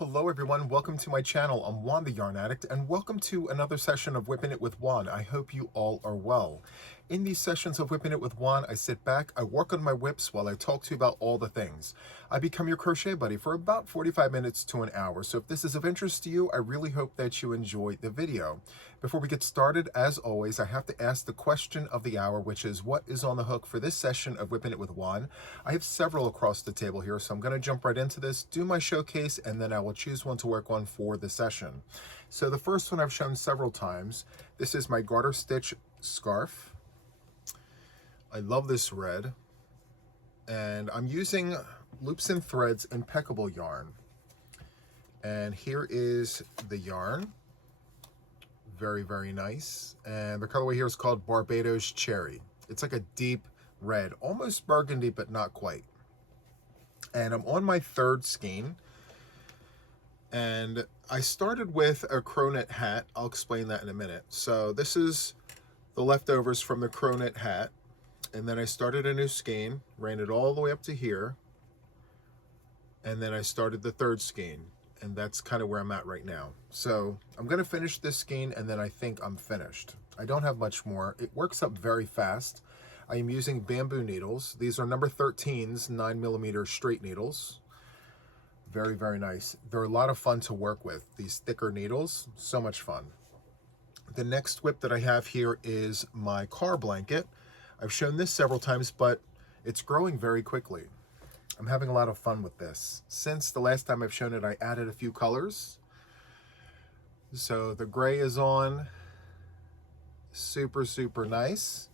Hello everyone, welcome to my channel. I'm Juan the Yarn Addict, and welcome to another session of Whipping It with Juan. I hope you all are well. In these sessions of Whipping It with Juan, I sit back, I work on my whips while I talk to you about all the things. I become your crochet buddy for about 45 minutes to an hour, so if this is of interest to you, I really hope that you enjoy the video. Before we get started, as always, I have to ask the question of the hour, which is what is on the hook for this session of Whipping It with Juan? I have several across the table here, so I'm going to jump right into this, do my showcase, and then I will choose one to work on for the session. So the first one I've shown several times. This is my garter stitch scarf. I love this red, and I'm using Loops and Threads Impeccable yarn. And here is the yarn. Very, very nice. And the colorway here is called Barbados Cherry. It's like a deep red, almost burgundy, but not quite. And I'm on my third skein. And I started with a crow knit hat. I'll explain that in a minute. So this is the leftovers from the crow knit hat. And then I started a new skein, ran it all the way up to here. And then I started the third skein. And that's kind of where I'm at right now. So I'm going to finish this skein, and then I think I'm finished. I don't have much more. It works up very fast. I am using bamboo needles. These are number 13s, 9mm straight needles. Very, very nice. They're a lot of fun to work with. These thicker needles, so much fun. The next whip that I have here is my car blanket. I've shown this several times, but it's growing very quickly. I'm having a lot of fun with this. Since the last time I've shown it, I added a few colors. So the gray is on. Super, super nice.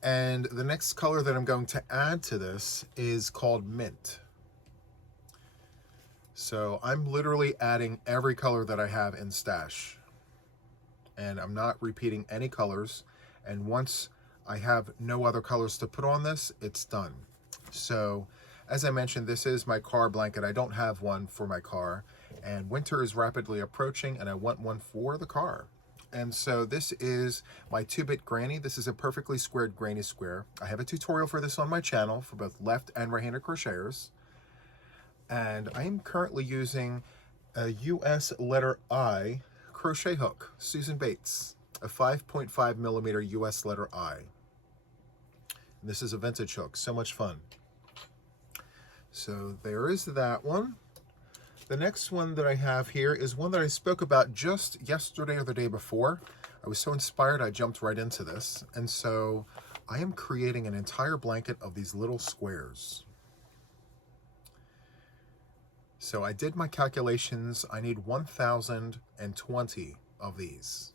And the next color that I'm going to add to this is called Mint. So I'm literally adding every color that I have in stash. And I'm not repeating any colors. And once I have no other colors to put on this, it's done. So as I mentioned, this is my car blanket. I don't have one for my car, and winter is rapidly approaching, and I want one for the car. And so this is my 2-bit granny. This is a perfectly squared granny square. I have a tutorial for this on my channel for both left and right-handed crocheters. And I am currently using a US letter I crochet hook, Susan Bates, a 5.5mm US letter I. And this is a vintage hook, so much fun. So there is that one. The next one that I have here is one that I spoke about just yesterday or the day before. I was so inspired, I jumped right into this. And so I am creating an entire blanket of these little squares. So I did my calculations. I need 1,020 of these.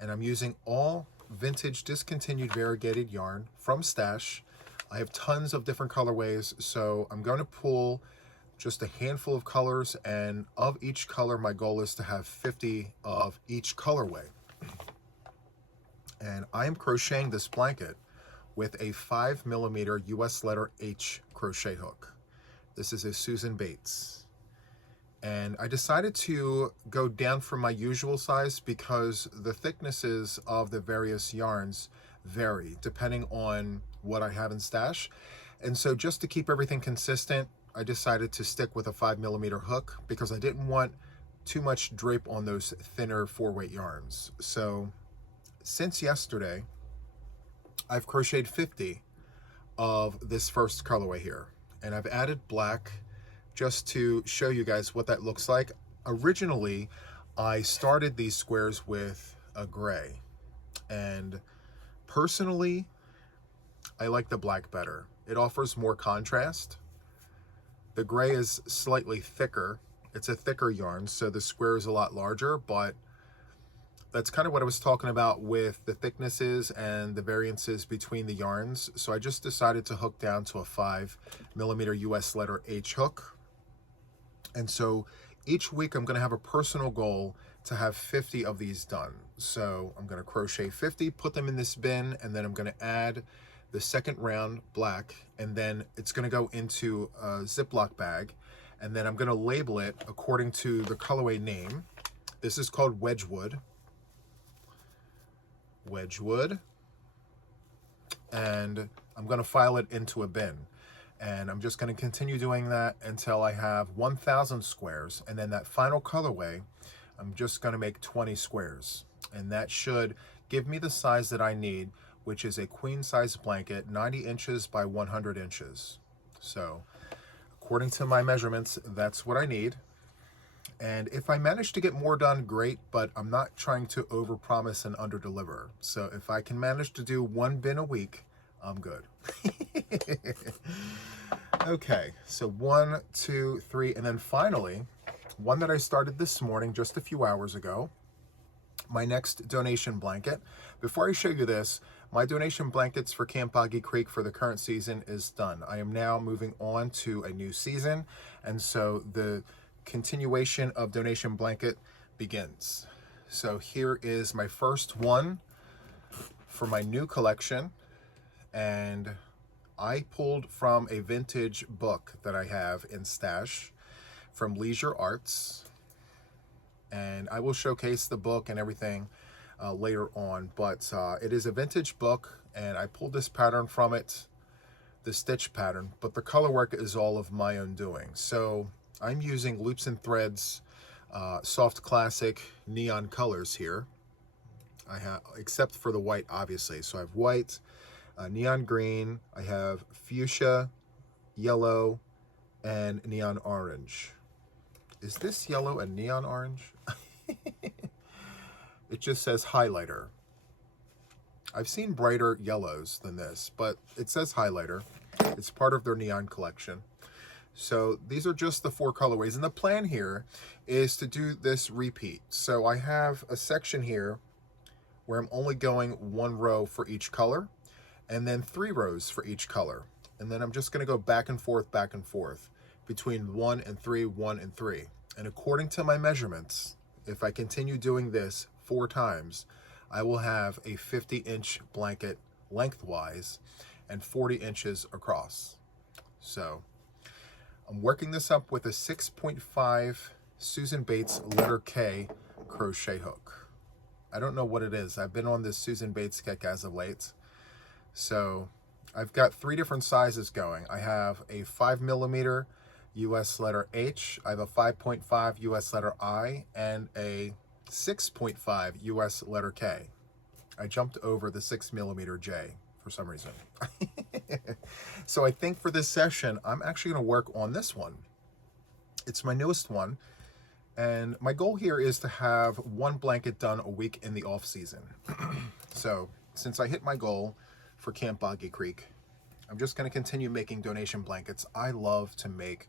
And I'm using all vintage discontinued variegated yarn from stash. I have tons of different colorways, so I'm going to pull just a handful of colors, and of each color, my goal is to have 50 of each colorway. And I am crocheting this blanket with a 5mm US letter H crochet hook. This is a Susan Bates. And I decided to go down from my usual size because the thicknesses of the various yarns vary depending on what I have in stash. And so just to keep everything consistent, I decided to stick with a 5mm hook because I didn't want too much drape on those thinner 4-weight yarns. So since yesterday, I've crocheted 50 of this first colorway here. And I've added black just to show you guys what that looks like. Originally, I started these squares with a gray. And personally, I like the black better. It offers more contrast. The gray is slightly thicker. It's a thicker yarn, so the square is a lot larger, but that's kind of what I was talking about with the thicknesses and the variances between the yarns. So I just decided to hook down to a 5mm US letter H hook. And so each week I'm going to have a personal goal to have 50 of these done. So I'm going to crochet 50, put them in this bin, and then I'm going to add the second round black, and then it's going to go into a Ziploc bag, and then I'm going to label it according to the colorway name. This is called Wedgwood. Wedgwood. And I'm going to file it into a bin. And I'm just going to continue doing that until I have 1,000 squares. And then that final colorway, I'm just going to make 20 squares. And that should give me the size that I need, which is a queen size blanket, 90 inches by 100 inches. So according to my measurements, that's what I need. And if I manage to get more done, great, but I'm not trying to overpromise and underdeliver. So if I can manage to do 1 bin a week, I'm good. Okay, so 1, 2, 3, and then finally, one that I started this morning, just a few hours ago, my next donation blanket. Before I show you this, my donation blankets for Camp Boggy Creek for the current season is done. I am now moving on to a new season, and so the continuation of donation blanket begins. So here is my first one for my new collection, and I pulled from a vintage book that I have in stash from Leisure Arts, and I will showcase the book and everything later on, but it is a vintage book, and I pulled this pattern from it, the stitch pattern, but the color work is all of my own doing. So I'm using Loops and Threads soft classic neon colors here. I have, except for the white, obviously. So I have white, neon green, I have fuchsia, yellow, and neon orange. Is this yellow and neon orange? It just says highlighter. I've seen brighter yellows than this, but it says highlighter. It's part of their neon collection. So these are just the 4 colorways, and the plan here is to do this repeat. So I have a section here where I'm only going 1 row for each color, and then 3 rows for each color. And then I'm just gonna go back and forth between 1 and 3, 1 and 3. And according to my measurements, if I continue doing this 4 times, I will have a 50-inch blanket lengthwise and 40 inches across. So I'm working this up with a 6.5 Susan Bates letter K crochet hook. I don't know what it is. I've been on this Susan Bates kick as of late. So I've got 3 different sizes going. I have a 5mm US letter H, I have a 5.5 US letter I, and a 6.5 US letter K. I jumped over the 6mm J for some reason. So I think for this session, I'm actually going to work on this one. It's my newest one, and my goal here is to have 1 blanket done a week in the off season. So since I hit my goal for Camp Boggy Creek, I'm just going to continue making donation blankets. I love to make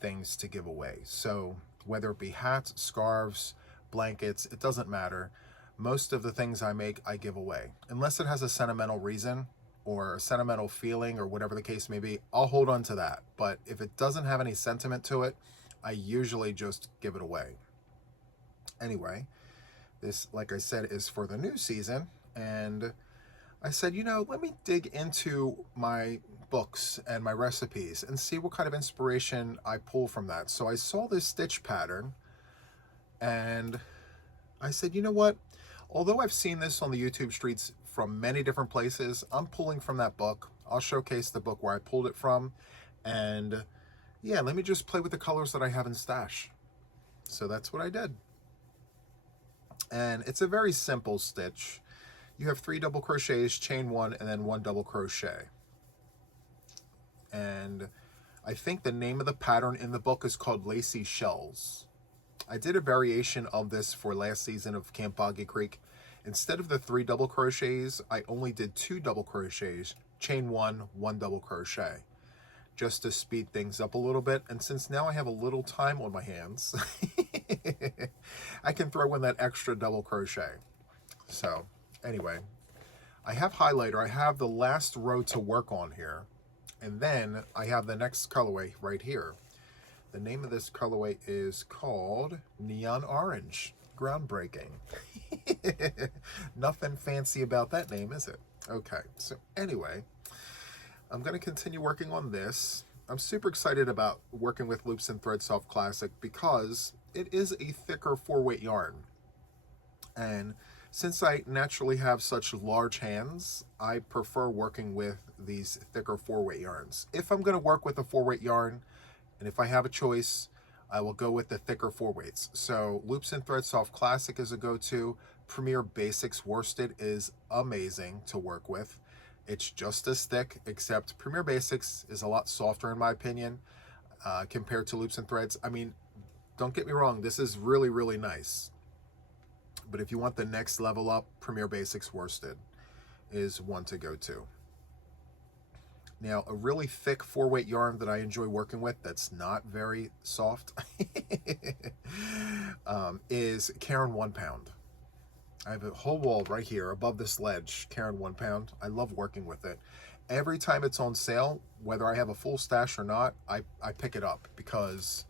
things to give away. So whether it be hats, scarves, blankets, it doesn't matter. Most of the things I make, I give away. Unless it has a sentimental reason or a sentimental feeling or whatever the case may be, I'll hold on to that. But if it doesn't have any sentiment to it, I usually just give it away. Anyway, this, like I said, is for the new season. And I said, you know, let me dig into my books and my recipes and see what kind of inspiration I pull from that. So I saw this stitch pattern, and I said, you know what? Although I've seen this on the YouTube streets from many different places, I'm pulling from that book. I'll showcase the book where I pulled it from. And yeah, let me just play with the colors that I have in stash. So that's what I did. And it's a very simple stitch. You have 3 double crochets, chain 1, and then 1 double crochet. And I think the name of the pattern in the book is called Lacy Shells. I did a variation of this for last season of Camp Boggy Creek. Instead of the 3 double crochets, I only did 2 double crochets, chain 1, 1 double crochet, just to speed things up a little bit. And since now I have a little time on my hands, I can throw in that extra double crochet. So anyway, I have highlighter. I have the last row to work on here, and then I have the next colorway right here. The name of this colorway is called Neon Orange. Groundbreaking. Nothing fancy about that name, is it? Okay, so anyway, I'm going to continue working on this. I'm super excited about working with Loops and Thread Soft Classic because it is a thicker 4-weight yarn. And Since I naturally have such large hands, I prefer working with these thicker 4-weight yarns. If I'm going to work with a 4-weight yarn, and if I have a choice, I will go with the thicker 4-weights. So Loops and Thread Soft Classic is a go-to. Premier Basics Worsted is amazing to work with. It's just as thick, except Premier Basics is a lot softer in my opinion compared to Loops and Threads. I mean, don't get me wrong, this is really, really nice. But if you want the next level up, Premier Basics Worsted is one to go to. Now, a really thick 4-weight yarn that I enjoy working with that's not very soft is Caron 1 pound. I have a whole wall right here above this ledge, Caron 1 pound. I love working with it. Every time it's on sale, whether I have a full stash or not, I pick it up because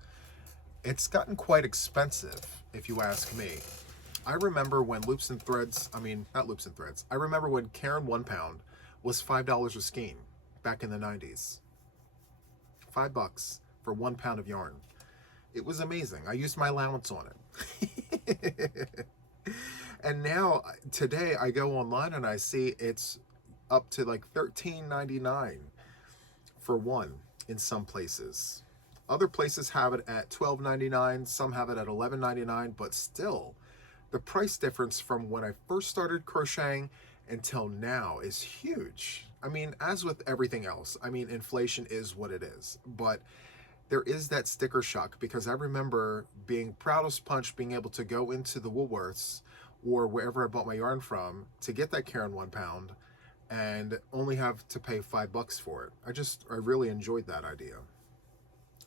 it's gotten quite expensive, if you ask me. I remember when Loops and Threads, I mean, not Loops and Threads, I remember when Caron 1 pound was $5 a skein back in the 90s. $5 for 1 pound of yarn. It was amazing. I used my allowance on it. And now, today, I go online and I see it's up to like $13.99 for one in some places. Other places have it at $12.99, some have it at $11.99, but still, the price difference from when I first started crocheting until now is huge. I mean, as with everything else, I mean, inflation is what it is, but there is that sticker shock because I remember being proud as punch, being able to go into the Woolworths or wherever I bought my yarn from to get that Caron 1 pound and only have to pay $5 for it. I really enjoyed that idea.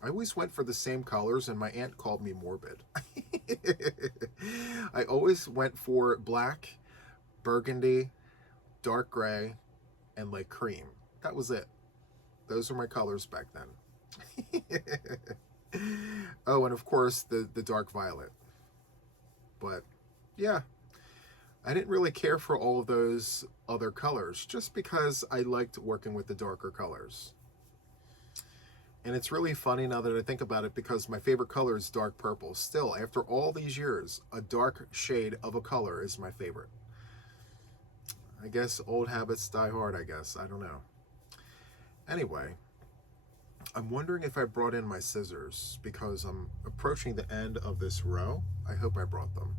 I always went for the same colors and my aunt called me morbid. I always went for black, burgundy, dark gray, and like cream. That was it. Those were my colors back then. Oh, and of course the dark violet. But yeah, I didn't really care for all of those other colors just because I liked working with the darker colors. And it's really funny now that I think about it because my favorite color is dark purple. Still, after all these years, a dark shade of a color is my favorite. I guess old habits die hard, I guess. I don't know. Anyway, I'm wondering if I brought in my scissors because I'm approaching the end of this row. I hope I brought them.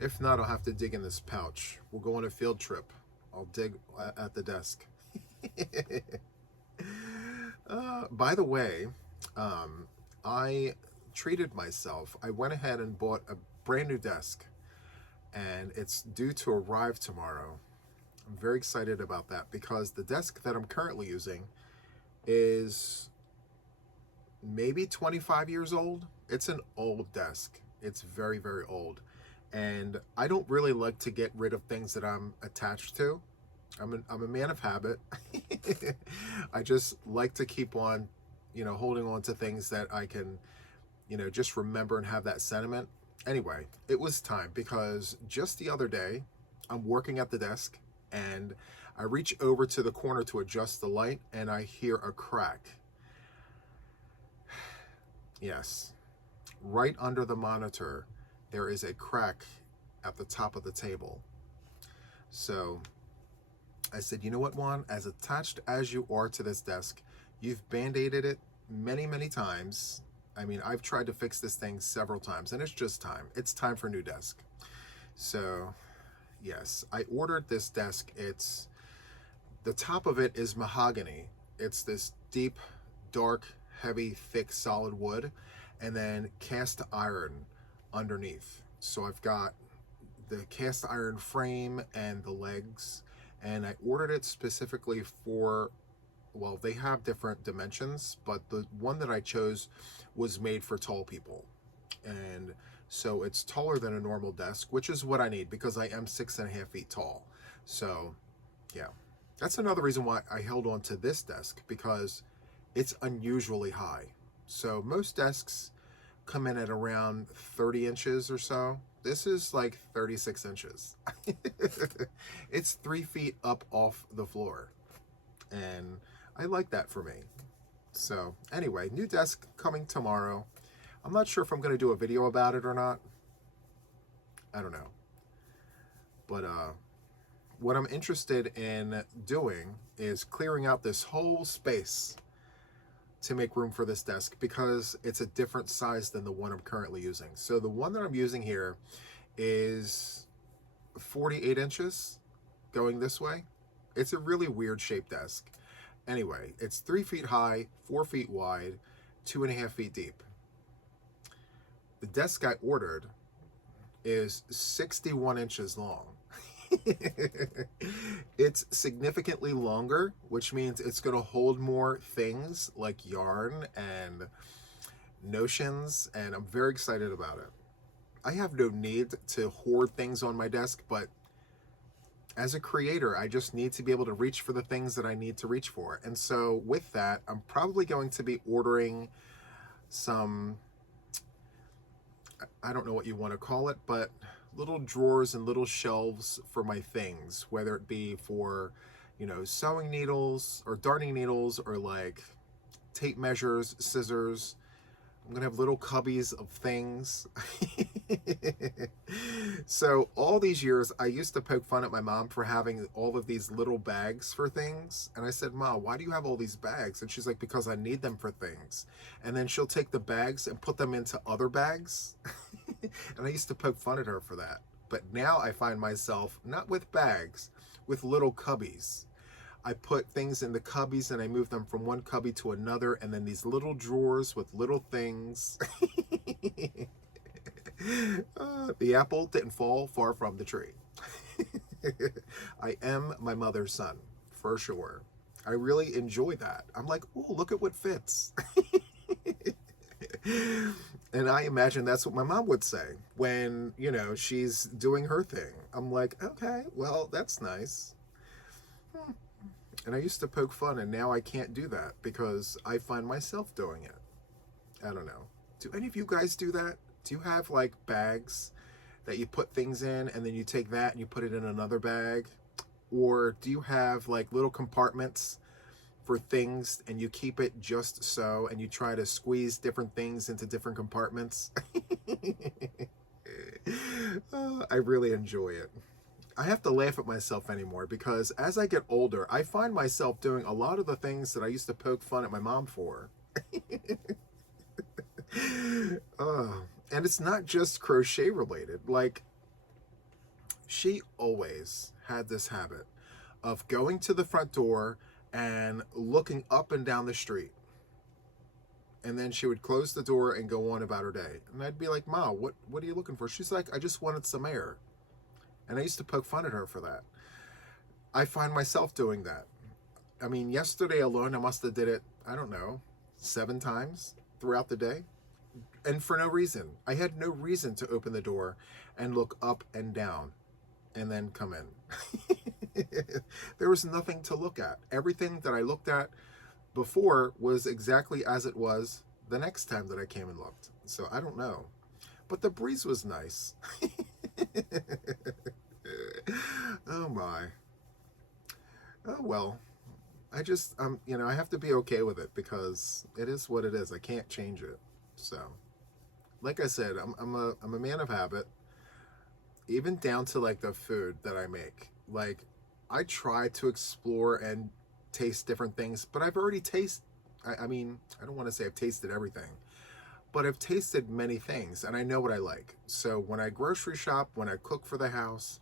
If not, I'll have to dig in this pouch. We'll go on a field trip. I'll dig at the desk. By the way, I treated myself. I went ahead and bought a brand new desk and it's due to arrive tomorrow. I'm very excited about that because the desk that I'm currently using is maybe 25 years old. It's an old desk. It's very, very old. And I don't really like to get rid of things that I'm attached to. I'm a man of habit. I just like to keep on, holding on to things that I can, just remember and have that sentiment. Anyway, it was time because just the other day, I'm working at the desk and I reach over to the corner to adjust the light and I hear a crack. Yes, right under the monitor, there is a crack at the top of the table. So I said, you know what, Juan, as attached as you are to this desk, you've band-aided it many, many times. I mean, I've tried to fix this thing several times and it's just time. It's time for a new desk. So yes, I ordered this desk. The top of it is mahogany. It's this deep, dark, heavy, thick, solid wood, and then cast iron underneath. So I've got the cast iron frame and the legs, and I ordered it specifically for, well, they have different dimensions, but the one that I chose was made for tall people. And so it's taller than a normal desk, which is what I need because I am 6.5 feet tall. So yeah, that's another reason why I held on to this desk, because it's unusually high. So most desks come in at around 30 inches or so. This is like 36 inches. It's 3 feet up off the floor. And I like that for me. So anyway, new desk coming tomorrow. I'm not sure if I'm going to do a video about it or not. I don't know. But what I'm interested in doing is clearing out this whole space to make room for this desk, because it's a different size than the one I'm currently using. So the one that I'm using here is 48 inches going this way. It's a really weird shaped desk. Anyway, it's 3 feet high, 4 feet wide, 2.5 feet deep. The desk I ordered is 61 inches long. It's significantly longer, which means it's going to hold more things like yarn and notions, and I'm very excited about it. I have no need to hoard things on my desk, but as a creator, I just need to be able to reach for the things that I need to reach for. And so with that, I'm probably going to be ordering some, I don't know what you want to call it, but little drawers and little shelves for my things, whether it be for, you know, sewing needles or darning needles, or like tape measures, scissors. I'm gonna have little cubbies of things. So all these years, I used to poke fun at my mom for having all of these little bags for things. And I said, "Mom, why do you have all these bags?" And she's like, "Because I need them for things." And then she'll take the bags and put them into other bags. And I used to poke fun at her for that. But now I find myself not with bags, with little cubbies. I put things in the cubbies and I move them from one cubby to another, and then these little drawers with little things. The apple didn't fall far from the tree. I am my mother's son, for sure. I really enjoy that. I'm like, oh, look at what fits. And I imagine that's what my mom would say when, you know, she's doing her thing. I'm like, okay, well, that's nice. And I used to poke fun, and now I can't do that because I find myself doing it. I don't know. Do any of you guys do that? Do you have like bags that you put things in and then you take that and you put it in another bag? Or do you have like little compartments for things and you keep it just so, and you try to squeeze different things into different compartments? I really enjoy it. I have to laugh at myself anymore because as I get older, I find myself doing a lot of the things that I used to poke fun at my mom for. And it's not just crochet related. Like, she always had this habit of going to the front door and looking up and down the street. And then she would close the door and go on about her day. And I'd be like, "Ma, what are you looking for?" She's like, "I just wanted some air." And I used to poke fun at her for that. I find myself doing that. I mean, yesterday alone, I must have did it, I don't know, 7 times throughout the day. And for no reason. I had no reason to open the door and look up and down and then come in. There was nothing to look at. Everything that I looked at before was exactly as it was the next time that I came and looked. So I don't know. But the breeze was nice. Oh my. Oh well. I just, you know, I have to be okay with it because it is what it is. I can't change it. So, like I said, I'm a man of habit. Even down to like the food that I make. Like, I try to explore and taste different things, but I've already tasted, I mean, I don't want to say I've tasted everything, but I've tasted many things and I know what I like. So when I grocery shop, when I cook for the house,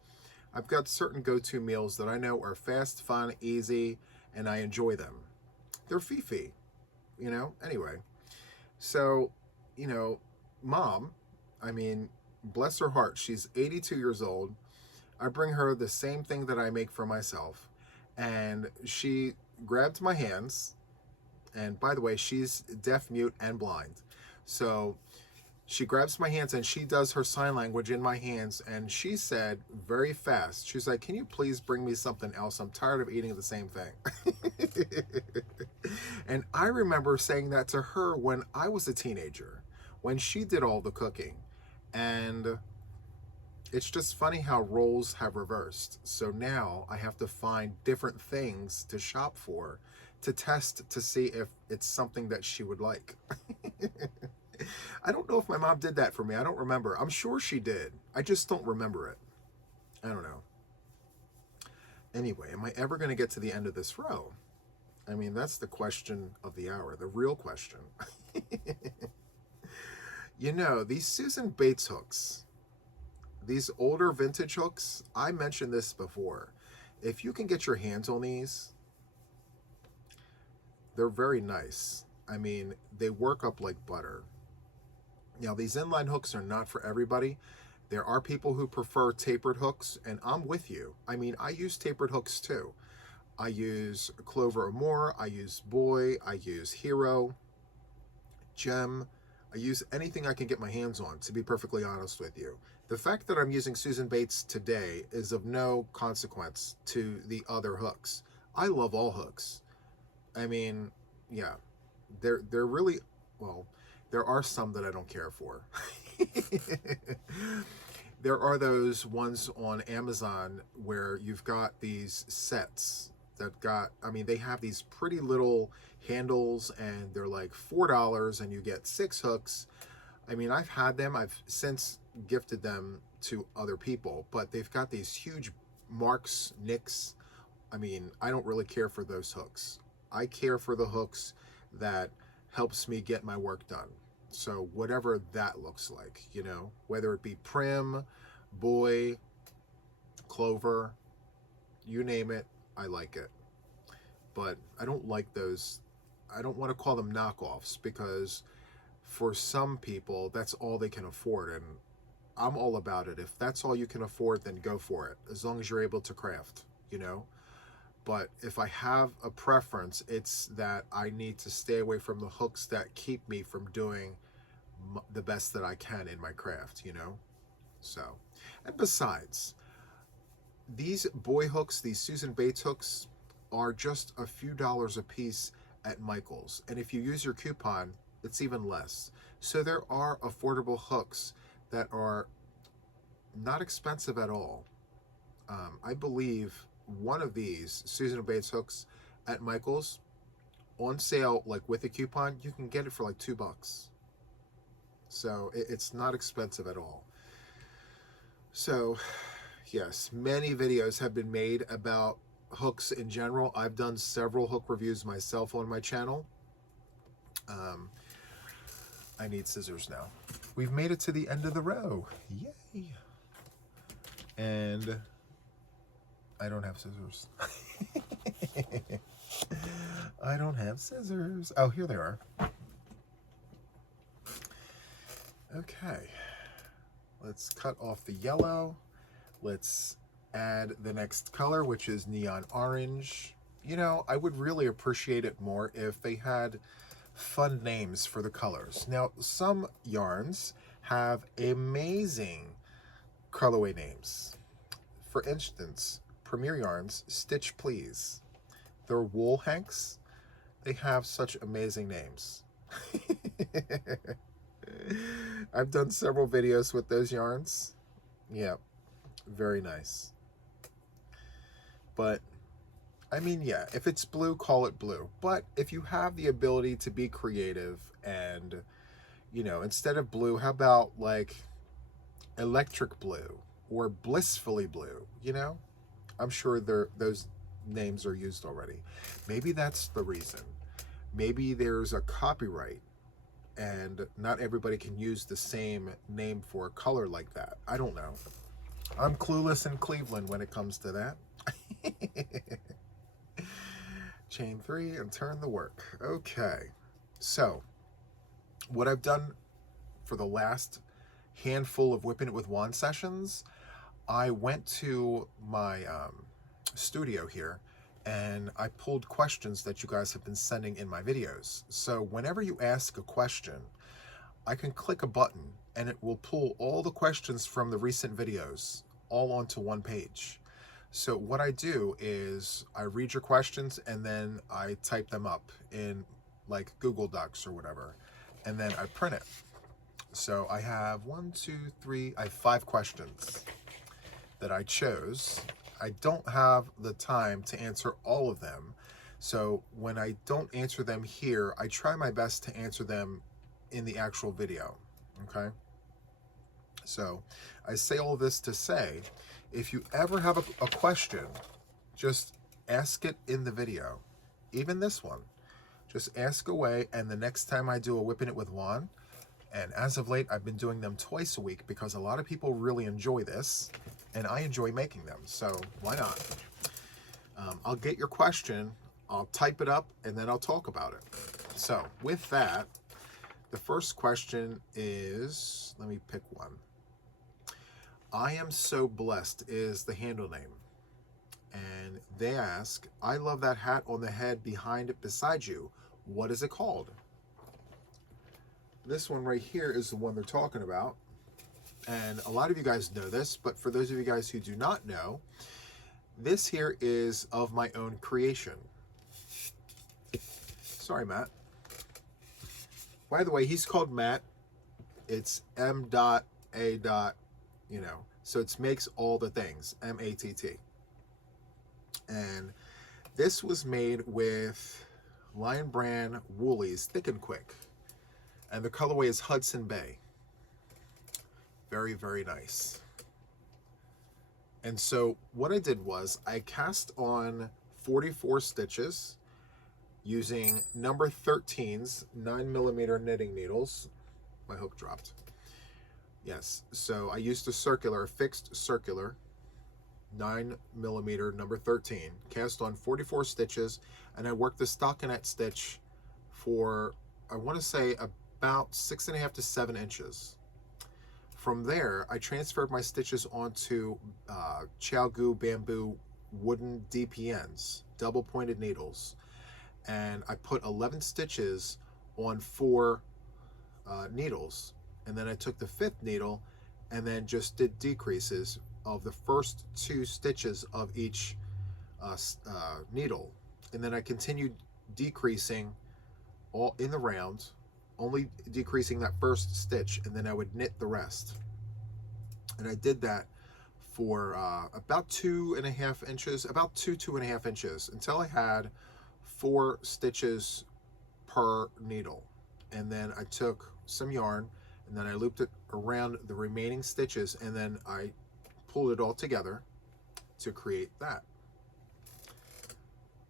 I've got certain go-to meals that I know are fast, fun, easy, and I enjoy them. They're fifi, you know? Anyway, so, you know, Mom, I mean, bless her heart, she's 82 years old. I bring her the same thing that I make for myself, and she grabbed my hands, and by the way, she's deaf, mute, and blind. So she grabs my hands and she does her sign language in my hands, and she said very fast, she's like, "Can you please bring me something else? I'm tired of eating the same thing." And I remember saying that to her when I was a teenager, when she did all the cooking. And it's just funny how roles have reversed. So now I have to find different things to shop for, to test to see if it's something that she would like. I don't know if my mom did that for me. I don't remember. I'm sure she did. I just don't remember it. I don't know. Anyway, am I ever going to get to the end of this row? I mean, that's the question of the hour, the real question. You know, these Susan Bates hooks, these older vintage hooks, I mentioned this before. If you can get your hands on these, they're very nice. I mean, they work up like butter. Now, these inline hooks are not for everybody. There are people who prefer tapered hooks, and I'm with you. I mean, I use tapered hooks too. I use Clover or More, I use Boy, I use Hero, Gem. I use anything I can get my hands on, to be perfectly honest with you. The fact that I'm using Susan Bates today is of no consequence to the other hooks. I love all hooks. I mean, yeah, they're really, well, there are some that I don't care for. There are those ones on Amazon where you've got these sets that got, I mean, they have these pretty little handles and they're like $4 and you get 6 hooks. I mean, I've had them. I've since gifted them to other people, but they've got these huge marks, nicks. I mean, I don't really care for those hooks. I care for the hooks that helps me get my work done. So whatever that looks like, you know, whether it be Prim, Boy, Clover, you name it, I like it. But I don't like those, I don't want to call them knockoffs, because for some people, that's all they can afford. And I'm all about it. If that's all you can afford, then go for it, as long as you're able to craft, you know. But if I have a preference, it's that I need to stay away from the hooks that keep me from doing the best that I can in my craft, you know. So, and besides, these boy hooks, these Susan Bates hooks, are just a few dollars a piece at Michael's. And if you use your coupon, it's even less. So there are affordable hooks that are not expensive at all. I believe one of these Susan Bates hooks at Michael's on sale, like with a coupon, you can get it for like $2. So it's not expensive at all. So yes, many videos have been made about hooks in general. I've done several hook reviews myself on my channel. I need scissors now. We've made it to the end of the row. Yay. And I don't have scissors. I don't have scissors. Oh, here they are. Okay. Let's cut off the yellow. Let's add the next color, which is neon orange. You know, I would really appreciate it more if they had fun names for the colors. Now, some yarns have amazing colorway names. For instance, Premier Yarns, Stitch Please. Their wool hanks, they have such amazing names. I've done several videos with those yarns. Yeah, very nice. But, I mean, yeah, if it's blue, call it blue. But if you have the ability to be creative and, you know, instead of blue, how about like electric blue or blissfully blue, you know? I'm sure those names are used already. Maybe that's the reason. Maybe there's a copyright and not everybody can use the same name for a color like that. I don't know. I'm clueless in Cleveland when it comes to that. Chain 3 and turn the work. Okay, so what I've done for the last handful of Whipping It with Juan sessions, I went to my studio here and I pulled questions that you guys have been sending in my videos. So whenever you ask a question, I can click a button and it will pull all the questions from the recent videos all onto one page. So what I do is I read your questions and then I type them up in like Google Docs or whatever, and then I print it. So I have I have 5 questions that I chose. I don't have the time to answer all of them. So when I don't answer them here, I try my best to answer them in the actual video, okay? So I say all this to say, if you ever have a question just ask it in the video. Even this one. Just ask away, and the next time I do a WIPn It with Juan, and as of late, I've been doing them twice a week because a lot of people really enjoy this, and I enjoy making them, so why not? I'll get your question, I'll type it up, and then I'll talk about it. So, with that, the first question is, let me pick one. I am so blessed is the handle name. And they ask, I love that hat on the head behind it beside you. What is it called? This one right here is the one they're talking about. And a lot of you guys know this, but for those of you guys who do not know, this here is of my own creation. Sorry, Matt. By the way, he's called Matt. It's M.A. You know, so it makes all the things, M-A-T-T. And this was made with Lion Brand Woolies Thick and Quick. And the colorway is Hudson Bay. Very, very nice. And so what I did was I cast on 44 stitches using number 13's 9mm knitting needles. My hook dropped. Yes, so I used a circular, a fixed circular, 9mm number 13, cast on 44 stitches, and I worked the stockinette stitch for, I want to say, about 6.5 to 7 inches. From there, I transferred my stitches onto Chiaogu bamboo wooden DPNs, double pointed needles, and I put 11 stitches on 4 needles, and then I took the 5th needle and then just did decreases of the first 2 stitches of each needle, and then I continued decreasing all in the round, only decreasing that first stitch, and then I would knit the rest. And I did that for about 2.5 inches, about 2.5 inches, until I had 4 stitches per needle. And then I took some yarn, and then I looped it around the remaining stitches, and then I pulled it all together to create that.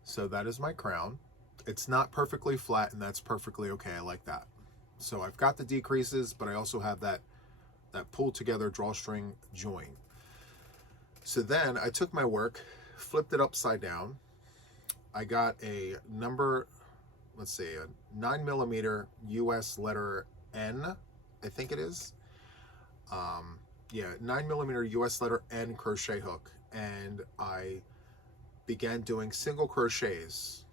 So that is my crown. It's not perfectly flat, and that's perfectly okay. I like that. So I've got the decreases, but I also have that pulled together drawstring join. So then I took my work, flipped it upside down. I got a number, let's see, a 9mm US letter N, I think it is. Yeah, 9mm US letter N crochet hook, and I began doing single crochets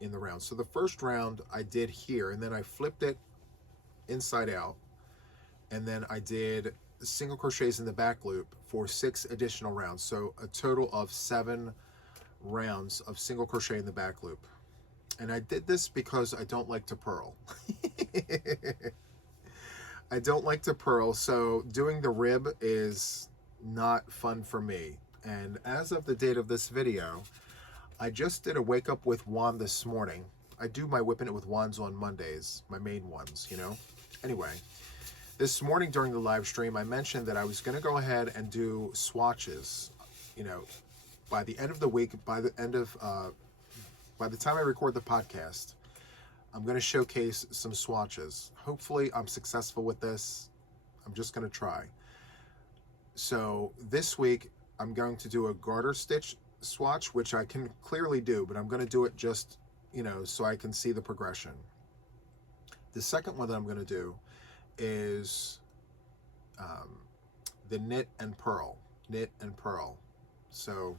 in the round. So the first round I did here, and then I flipped it inside out, and then I did single crochets in the back loop for 6 additional rounds. So a total of 7 rounds of single crochet in the back loop. And I did this because I don't like to purl. I don't like to purl, so doing the rib is not fun for me. And as of the date of this video, I just did a wake up with Juan this morning. I do my WIPn It with Juans on Mondays, my main ones, you know. Anyway, this morning during the live stream, I mentioned that I was going to go ahead and do swatches, you know, by the end of the week, by the time I record the podcast, I'm going to showcase some swatches. Hopefully I'm successful with this. I'm just going to try. So this week I'm going to do a garter stitch swatch, which I can clearly do, but I'm going to do it just, you know, so I can see the progression. The second one that I'm going to do is the knit and purl. So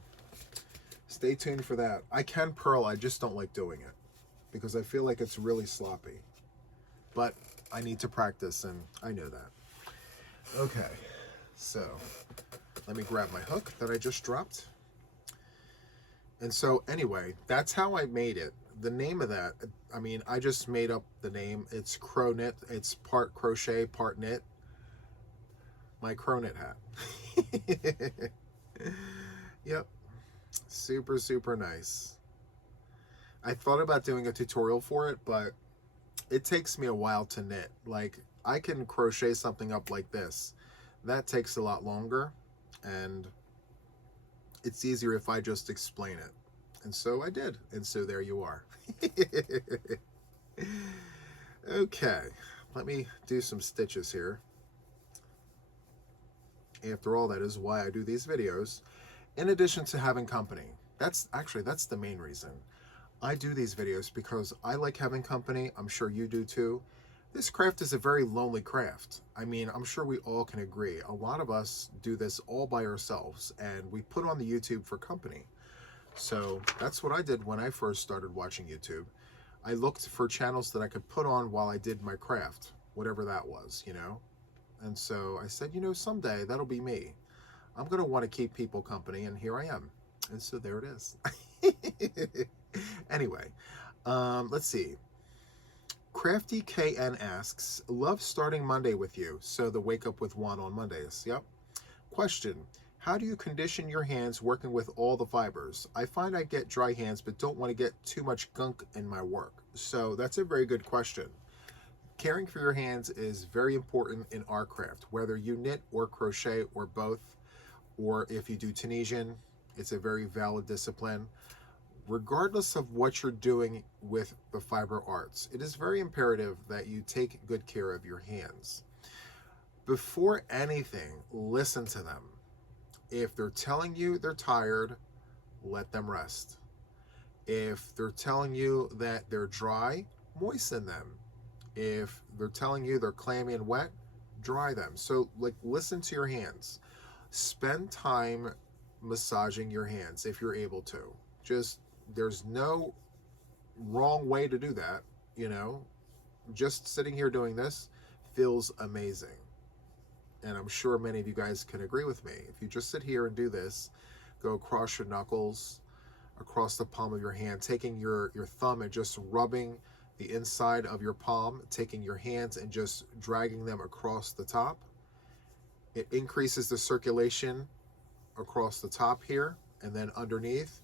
stay tuned for that. I can purl, I just don't like doing it because I feel like it's really sloppy. But I need to practice, and I know that. Okay, so let me grab my hook that I just dropped. And so anyway, that's how I made it. The name of that, I mean, I just made up the name. It's Crow Knit. It's part crochet, part knit. My Crow Knit hat. Yep. Super, super nice. I thought about doing a tutorial for it, but it takes me a while to knit. Like, I can crochet something up like this. That takes a lot longer, and it's easier if I just explain it. And so I did. And so there you are. Okay, let me do some stitches here. After all, that is why I do these videos. In addition to having company. That's the main reason. I do these videos because I like having company. I'm sure you do too. This craft is a very lonely craft. I mean, I'm sure we all can agree. A lot of us do this all by ourselves, and we put on the YouTube for company. So that's what I did when I first started watching YouTube. I looked for channels that I could put on while I did my craft, whatever that was, you know? And so I said, you know, someday that'll be me. I'm going to want to keep people company, and here I am. And so there it is. Anyway, let's see. Crafty KN asks, love starting Monday with you. So the wake up with Juan on Mondays. Yep. Question. How do you condition your hands working with all the fibers? I find I get dry hands, but don't want to get too much gunk in my work. So that's a very good question. Caring for your hands is very important in our craft, whether you knit or crochet or both, or if you do Tunisian, it's a very valid discipline. Regardless of what you're doing with the fiber arts, it is very imperative that you take good care of your hands. Before anything, listen to them. If they're telling you they're tired, let them rest. If they're telling you that they're dry, moisten them. If they're telling you they're clammy and wet, dry them. So, like, listen to your hands. Spend time massaging your hands if you're able to. Just, there's no wrong way to do that, you know. Just sitting here doing this feels amazing. And I'm sure many of you guys can agree with me. If you just sit here and do this, go across your knuckles, across the palm of your hand, taking your thumb and just rubbing the inside of your palm, taking your hands and just dragging them across the top. It increases the circulation across the top here, and then underneath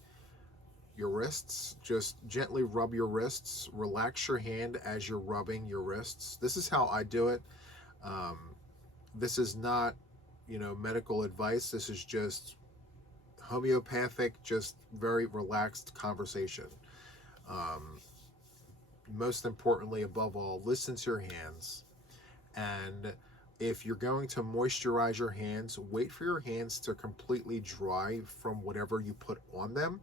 your wrists. Just gently rub your wrists, relax your hand as you're rubbing your wrists. This is how I do it. This is not, you know, medical advice. This is just homeopathic, just very relaxed conversation. Most importantly, above all, listen to your hands. And if you're going to moisturize your hands, wait for your hands to completely dry from whatever you put on them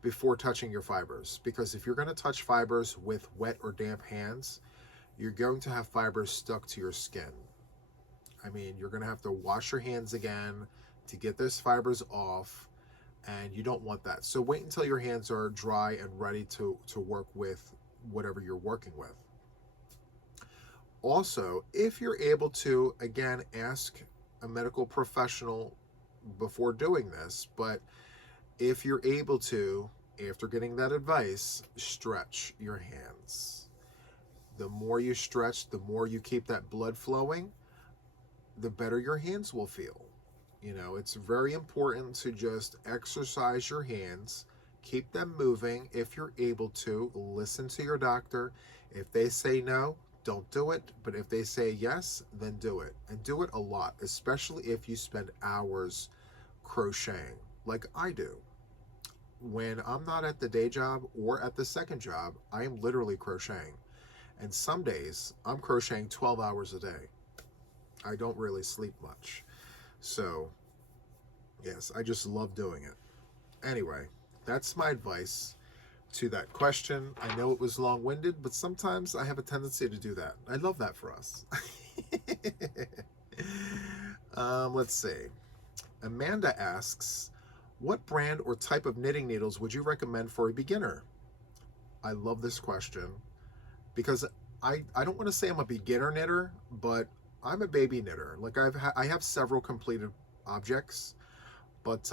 before touching your fibers. Because if you're going to touch fibers with wet or damp hands, you're going to have fibers stuck to your skin. I mean, you're going to have to wash your hands again to get those fibers off, and you don't want that. So wait until your hands are dry and ready to work with whatever you're working with. Also, if you're able to, again, ask a medical professional before doing this, but if you're able to, after getting that advice, stretch your hands. The more you stretch, the more you keep that blood flowing, the better your hands will feel. You know, it's very important to just exercise your hands, keep them moving if you're able to. Listen to your doctor. If they say no, don't do it. But if they say yes, then do it. And do it a lot, especially if you spend hours crocheting, like I do. When I'm not at the day job or at the second job, I am literally crocheting. And some days, I'm crocheting 12 hours a day. I don't really sleep much. So, yes, I just love doing it. Anyway, that's my advice to that question. I know it was long-winded, but sometimes I have a tendency to do that. I love that for us. Let's see. Amanda asks, what brand or type of knitting needles would you recommend for a beginner? I love this question because I don't want to say I'm a beginner knitter, but I'm a baby knitter. Like I have several completed objects, but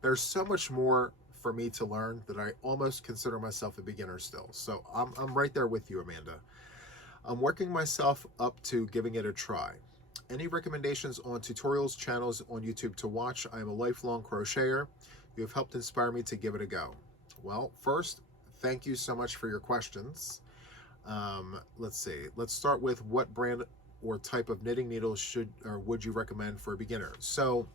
there's so much more for me to learn that I almost consider myself a beginner still. So I'm right there with you, Amanda. I'm working myself up to giving it a try. Any recommendations on tutorials, channels on YouTube to watch? I am a lifelong crocheter. You have helped inspire me to give it a go. Well, first, thank you so much for your questions. Let's see. Let's start with what brand or type of knitting needles should or would you recommend for a beginner? So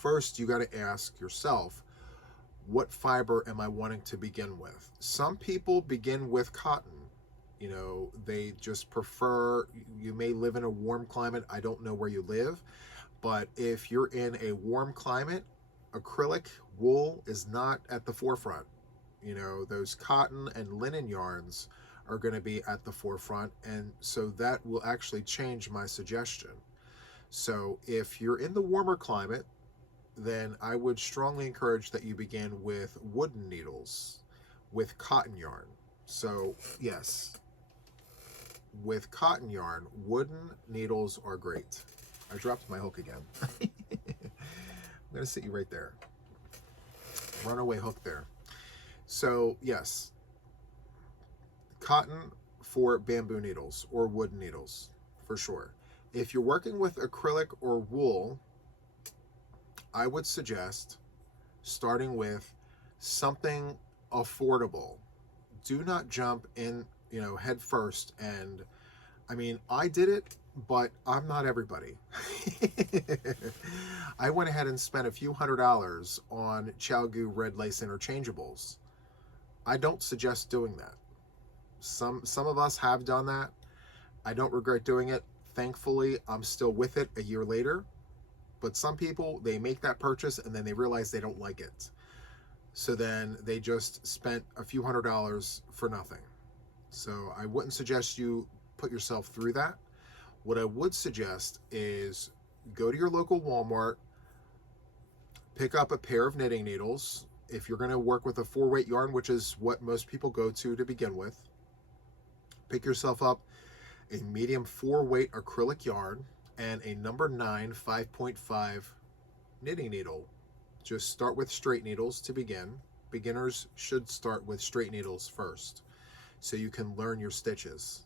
first you got to ask yourself, what fiber am I wanting to begin with? Some people begin with cotton. You know, they just prefer, you may live in a warm climate. I don't know where you live, but if you're in a warm climate, acrylic wool is not at the forefront. You know, those cotton and linen yarns are going to be at the forefront, and so that will actually change my suggestion. So if you're in the warmer climate, then I would strongly encourage that you begin with wooden needles with cotton yarn. So yes, with cotton yarn, wooden needles are great. I dropped my hook again. I'm going to sit you right there. Runaway hook there. So yes, cotton for bamboo needles or wooden needles for sure. If you're working with acrylic or wool, I would suggest starting with something affordable. Do not jump in, you know, head first. And I mean, I did it, but I'm not everybody. I went ahead and spent a few $100s on ChalGoo red lace interchangeables. I don't suggest doing that. Some of us have done that. I don't regret doing it. Thankfully, I'm still with it a year later. But some people, they make that purchase and then they realize they don't like it. So then they just spent a few $100s for nothing. So I wouldn't suggest you put yourself through that. What I would suggest is go to your local Walmart, pick up a pair of knitting needles. If you're going to work with a 4-weight yarn, which is what most people go to begin with, pick yourself up a medium 4-weight acrylic yarn and a number 9 5.5 knitting needle. Just start with straight needles to begin. Beginners should start with straight needles first so you can learn your stitches.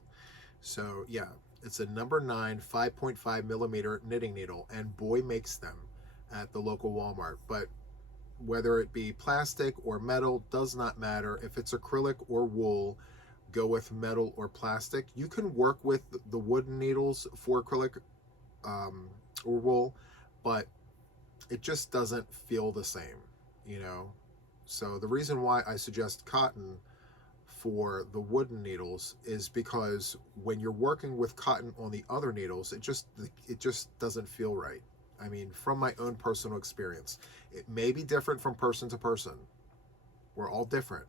So yeah, it's a number 9 5.5 millimeter knitting needle, and boy makes them at the local Walmart. But whether it be plastic or metal does not matter. If it's acrylic or wool, go with metal or plastic. You can work with the wooden needles for acrylic or wool, but it just doesn't feel the same, you know. So the reason why I suggest cotton for the wooden needles is because when you're working with cotton on the other needles, it just doesn't feel right. I mean, from my own personal experience, it may be different from person to person. We're all different,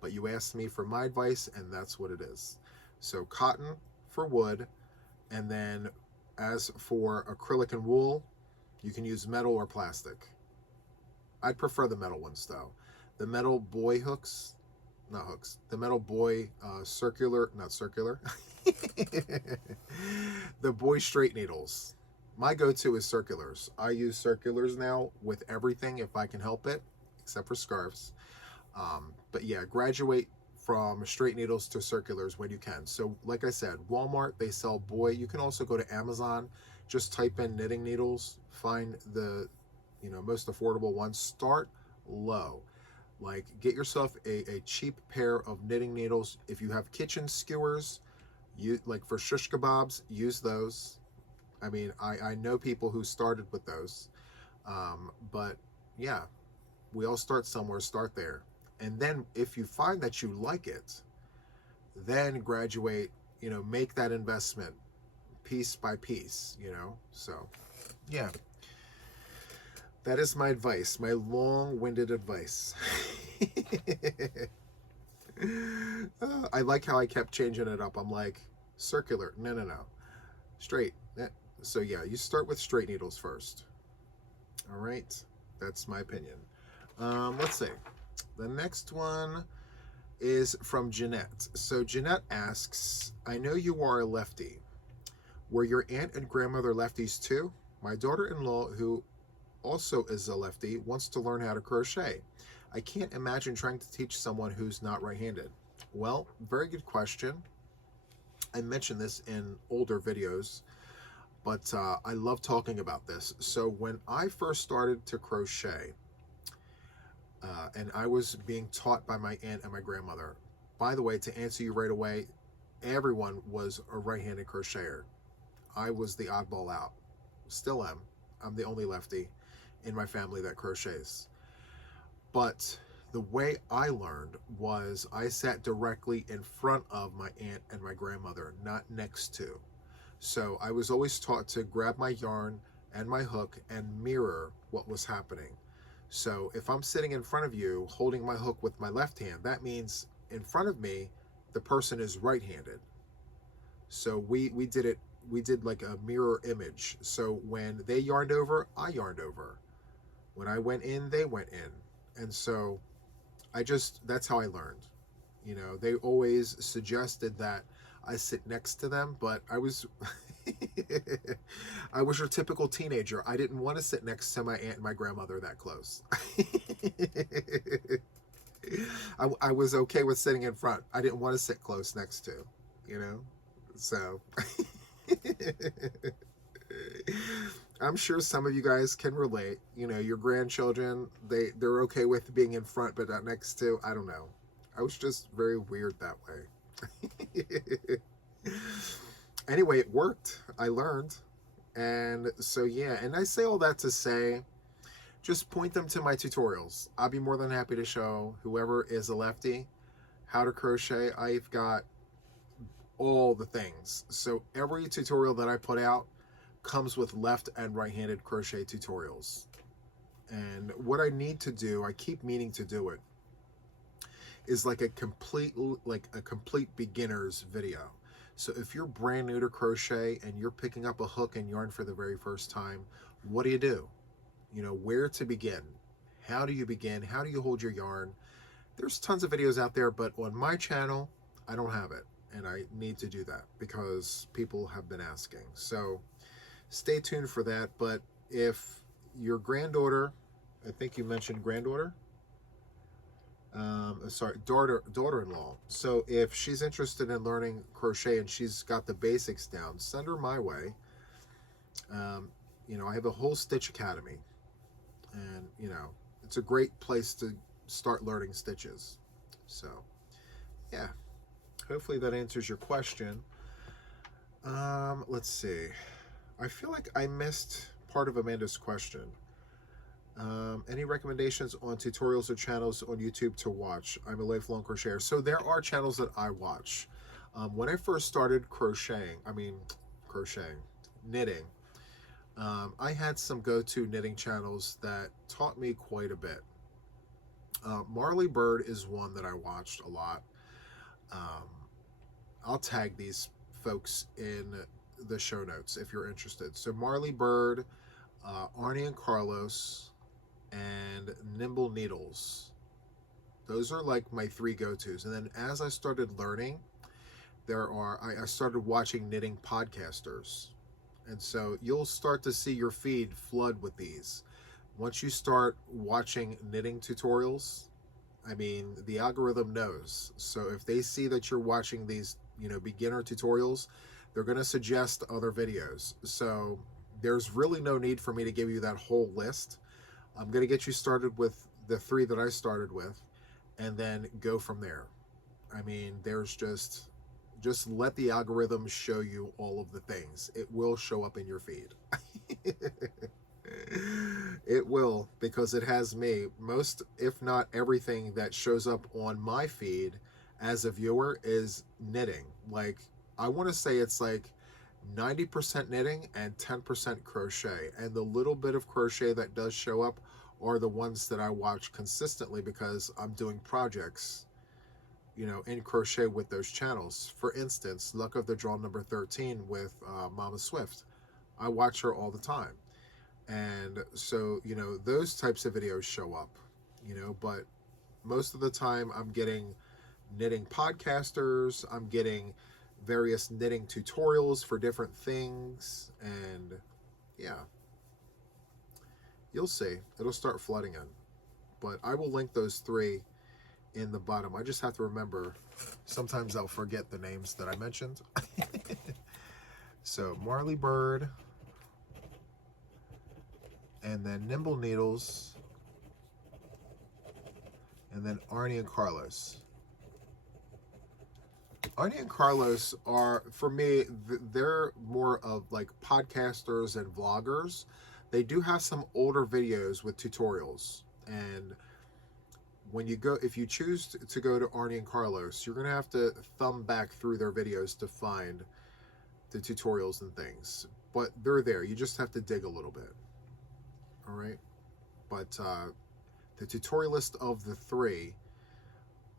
but you asked me for my advice, and that's what it is. So cotton for wood, and then as for acrylic and wool, you can use metal or plastic. I'd prefer the metal ones though. The metal boy hooks, not hooks, the metal boy circular, not circular, the boy straight needles. My go-to is circulars. I use circulars now with everything if I can help it, except for scarves. But yeah, graduate from straight needles to circulars when you can. So like I said, Walmart, they sell boy. You can also go to Amazon, just type in knitting needles, find the, you know, most affordable ones. Start low. Like, get yourself a cheap pair of knitting needles. If you have kitchen skewers, you like for shish kebabs, use those. I mean, I know people who started with those. But yeah, we all start somewhere, start there. And then if you find that you like it, then graduate, you know, make that investment piece by piece, you know. So yeah, that is my advice, my long-winded advice. I like how I kept changing it up. I'm like, circular, no, straight. So yeah, you start with straight needles first. All right, that's my opinion. Let's see. The next one is from Jeanette. So Jeanette asks, I know you are a lefty. Were your aunt and grandmother lefties too? My daughter-in-law, who also is a lefty, wants to learn how to crochet. I can't imagine trying to teach someone who's not right-handed. Well, very good question. I mentioned this in older videos, but I love talking about this. So when I first started to crochet, and I was being taught by my aunt and my grandmother. By the way, to answer you right away, everyone was a right-handed crocheter. I was the oddball out. Still am. I'm the only lefty in my family that crochets. But the way I learned was I sat directly in front of my aunt and my grandmother, not next to. So I was always taught to grab my yarn and my hook and mirror what was happening. So if I'm sitting in front of you holding my hook with my left hand, that means in front of me, the person is right-handed. So we did like a mirror image. So when they yarned over, I yarned over. When I went in, they went in. And so that's how I learned. You know, they always suggested that I sit next to them, but I was I was your typical teenager. I didn't want to sit next to my aunt and my grandmother that close. I was okay with sitting in front. I didn't want to sit close next to, you know? So I'm sure some of you guys can relate. You know, your grandchildren, they're okay with being in front but not next to. I don't know. I was just very weird that way. Anyway, it worked. I learned. And so, yeah. And I say all that to say, just point them to my tutorials. I'll be more than happy to show whoever is a lefty how to crochet. I've got all the things. So every tutorial that I put out comes with left and right-handed crochet tutorials. And what I need to do, I keep meaning to do it, is like a complete beginner's video. So if you're brand new to crochet and you're picking up a hook and yarn for the very first time, what do? You know, where to begin? How do you begin? How do you hold your yarn? There's tons of videos out there, but on my channel, I don't have it. And I need to do that because people have been asking. So stay tuned for that. But if your granddaughter, I think you mentioned granddaughter? Sorry, daughter-in-law. So if she's interested in learning crochet and she's got the basics down, send her my way. You know, I have a whole Stitch Academy, and you know, it's a great place to start learning stitches. So yeah, hopefully that answers your question. Let's see. I feel like I missed part of Amanda's question. Any recommendations on tutorials or channels on YouTube to watch? I'm a lifelong crocheter. So there are channels that I watch. When I first started knitting, I had some go-to knitting channels that taught me quite a bit. MarlyBird is one that I watched a lot. I'll tag these folks in the show notes if you're interested. So MarlyBird, Arne Carlos, and Nimble Needles. Those are like my three go-tos. And then as I started learning, I started watching knitting podcasters. And so you'll start to see your feed flood with these. Once you start watching knitting tutorials, I mean, the algorithm knows. So if they see that you're watching these, you know, beginner tutorials, they're going to suggest other videos. So there's really no need for me to give you that whole list. I'm going to get you started with the three that I started with and then go from there. I mean, there's just let the algorithm show you all of the things. It will show up in your feed. It will, because it has me. Most, if not everything that shows up on my feed as a viewer is knitting. Like, I want to say it's like 90% knitting and 10% crochet. And the little bit of crochet that does show up are the ones that I watch consistently because I'm doing projects, you know, in crochet with those channels. For instance, Luck of the Draw number 13 with Mama Swift. I watch her all the time. And so, you know, those types of videos show up, you know, but most of the time I'm getting knitting podcasters, I'm getting various knitting tutorials for different things, and yeah, you'll see. It'll start flooding in. But I will link those three in the bottom. I just have to remember. Sometimes I'll forget the names that I mentioned. So MarlyBird, and then Nimble Needles, and then Arne and Carlos. Arne and Carlos are, for me, they're more of like podcasters and vloggers. They do have some older videos with tutorials, and when you go, if you choose to go to Arne and Carlos, you're gonna have to thumb back through their videos to find the tutorials and things, but they're there. You just have to dig a little bit. All right, but the tutorialist of the three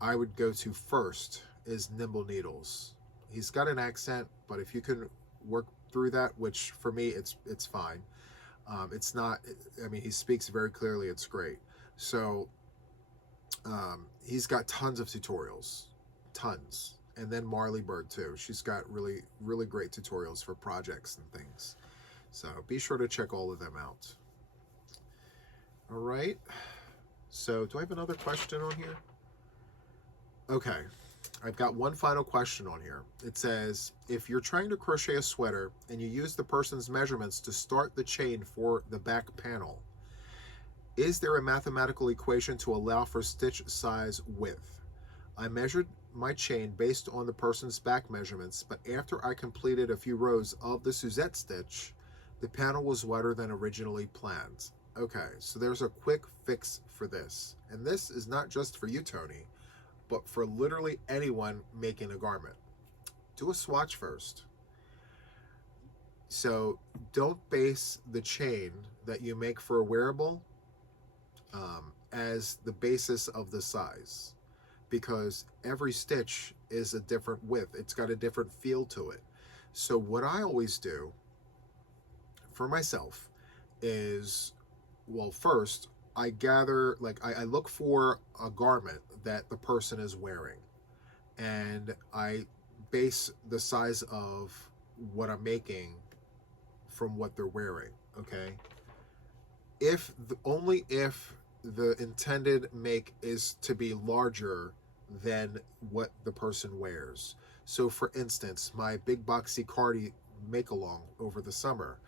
I would go to first is Nimble Needles. He's got an accent, but if you can work through that, which for me it's fine. It's not, I mean, he speaks very clearly. It's great. So he's got tons of tutorials, tons. And then MarlyBird too. She's got really, really great tutorials for projects and things. So be sure to check all of them out. All right. So do I have another question on here? Okay. I've got one final question on here. It says, if you're trying to crochet a sweater and you use the person's measurements to start the chain for the back panel, is there a mathematical equation to allow for stitch size width? I measured my chain based on the person's back measurements, but after I completed a few rows of the Suzette stitch, the panel was wider than originally planned. Okay, so there's a quick fix for this. And this is not just for you, Tony, but for literally anyone making a garment. Do a swatch first. So don't base the chain that you make for a wearable as the basis of the size, because every stitch is a different width. It's got a different feel to it. So what I always do for myself is, well, first I gather, like I look for a garment that the person is wearing, and I base the size of what I'm making from what they're wearing. Okay, only if the intended make is to be larger than what the person wears. So for instance, my big boxy cardi make along over the summer,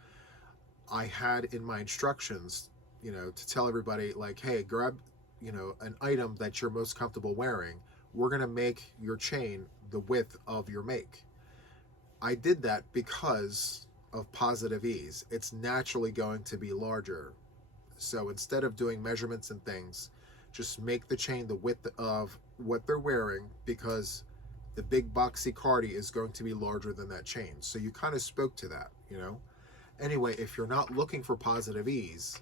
I had in my instructions, you know, to tell everybody, like, hey, grab, you know, an item that you're most comfortable wearing. We're gonna make your chain the width of your make. I did that because of positive ease. It's naturally going to be larger. So instead of doing measurements and things, just make the chain the width of what they're wearing, because the big boxy cardi is going to be larger than that chain. So you kind of spoke to that, you know. Anyway, if you're not looking for positive ease,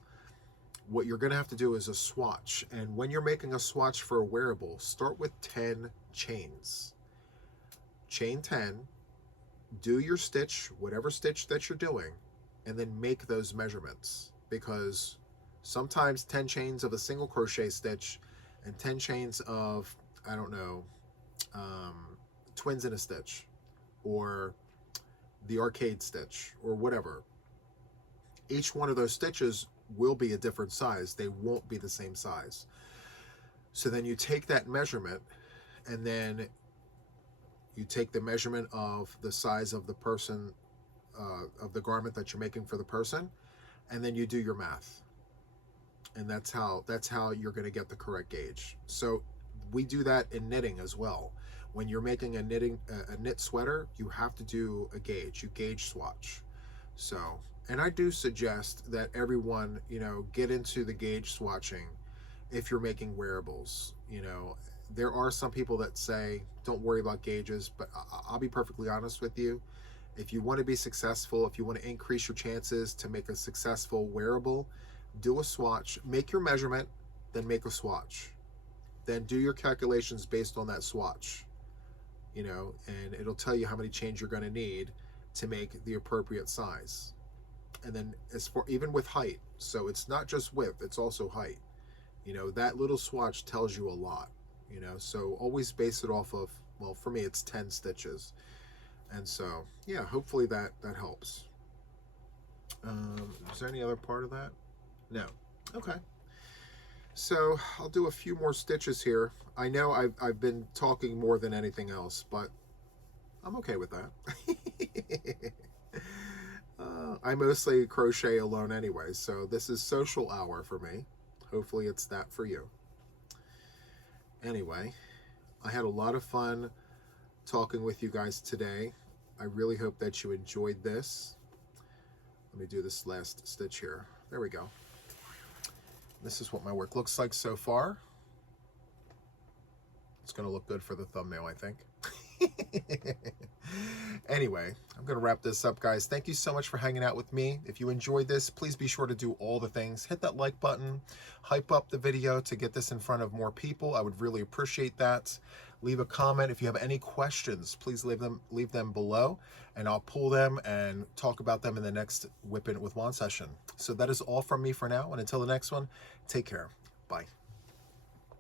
what you're going to have to do is a swatch. And when you're making a swatch for a wearable, start with 10 chains. Chain 10, do your stitch, whatever stitch that you're doing, and then make those measurements, because sometimes 10 chains of a single crochet stitch and 10 chains of, I don't know, twins in a stitch, or the arcade stitch, or whatever, each one of those stitches will be a different size. They won't be the same size. So then you take that measurement, and then you take the measurement of the size of the person, of the garment that you're making for the person, and then you do your math. And that's how you're going to get the correct gauge. So we do that in knitting as well. When you're making a knit sweater, you have to do a gauge. You gauge swatch. So, and I do suggest that everyone, you know, get into the gauge swatching if you're making wearables. You know, there are some people that say don't worry about gauges, but I'll be perfectly honest with you. If you want to be successful, if you want to increase your chances to make a successful wearable, do a swatch, make your measurement, then make a swatch. Then do your calculations based on that swatch, you know, and it'll tell you how many chains you're going to need to make the appropriate size. And then as for even with height, so it's not just width, it's also height. You know, that little swatch tells you a lot, you know, so always base it off of, well, for me, it's 10 stitches. And so, yeah, hopefully that helps. Is there any other part of that? No. Okay. So I'll do a few more stitches here. I know I've been talking more than anything else, but I'm okay with that. I mostly crochet alone anyway, so this is social hour for me. Hopefully it's that for you. Anyway, I had a lot of fun talking with you guys today. I really hope that you enjoyed this. Let me do this last stitch here. There we go. This is what my work looks like so far. It's going to look good for the thumbnail, I think. Anyway, I'm going to wrap this up, guys. Thank you so much for hanging out with me. If you enjoyed this, please be sure to do all the things. Hit that like button, hype up the video to get this in front of more people. I would really appreciate that. Leave a comment. If you have any questions, please leave them below, and I'll pull them and talk about them in the next WIP'n with Juan session. So that is all from me for now, and until the next one, take care. Bye.